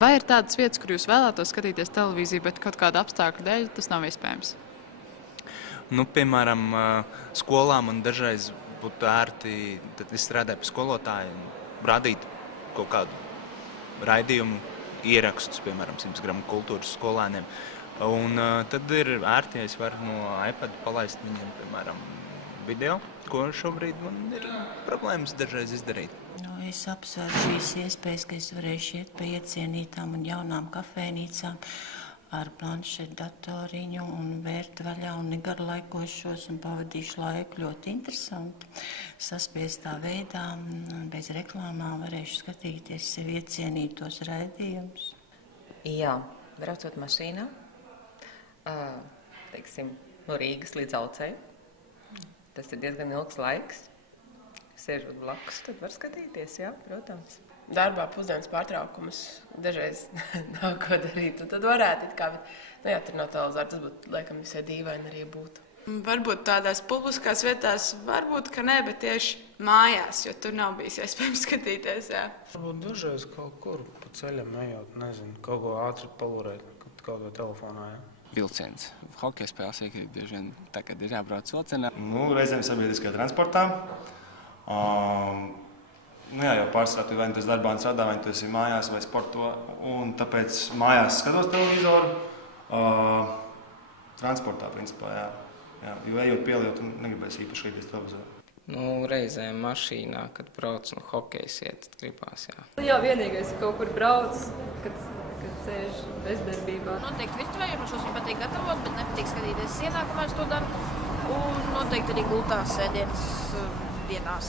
Vai ir tādas vietas, kur jūs vēlētos skatīties televīziju, bet kaut kāda apstākļa dēļ tas nav iespējams? Nu, piemēram, skolā man dažreiz būtu ērti, tad es strādāju pie skolotāja un rādīt kaut kādu raidījumu ierakstus, piemēram, 100 gramu kultūras skolēniem. Un tad ir ērti, ja es varu no iPad palaist viņiem, piemēram, video, ko šobrīd man ir problēmas dažreiz izdarīt. Es apsveru šīs iespējas, ka es varēšu iet pa iecienītām un jaunām kafejnīcām ar planšetu datoriņu un vērt vaļā un negarlaikošos un pavadīšu laiku ļoti interesanti. Saspiestā veidā, bez reklāmām varēšu skatīties sev iecienītos raidījumus. Jā, braucot mašīnā, teiksim, no Rīgas līdz Aucei. Tas ir diezgan ilgs laiks. Sēžot blakus, tad var skatīties, jā, protams. Darbā pusdienas pārtraukumus dažreiz nav ko darīt, un tad varētu it kā, bet, jā, tur nav televizora, tas būtu, laikam, visai dīvaini arī būtu. Varbūt tādās publiskās vietās, varbūt, ka ne, bet tieši mājās, jo tur nav bijis iespējams skatīties, jā. Varbūt dažreiz kaut kur pa ceļam ejot, nezinu, kaut ko ātri palurēt, kaut vai telefonā, jā. Vilciens. Hokeja spēles iekrīt bieži vien tā, kad ir jābrauc vilcienā. Reizēm sabiedriskajā transportā. Jā, jau pārsvarā tu vai nu tu esi darbā un strādā, vai nu tu esi mājās vai sporto. Un tāpēc mājās skatos televizoru. Transportā, principā, jā. Jo ejot pieliet, tu negribēsi īpaši skatīties televizoru. Reizēm mašīnā, kad brauc no hokejas iet, tad gribās, jā. Jā, vienīgais, ka kaut kur brauc, kad sēž bezdarbībā. Noteikti virtuvē, jo man šos patīk gatavot, bet nepatīk skatīties sienā, kamēr es to daru. Un noteikti arī gultās sēdienas dienās.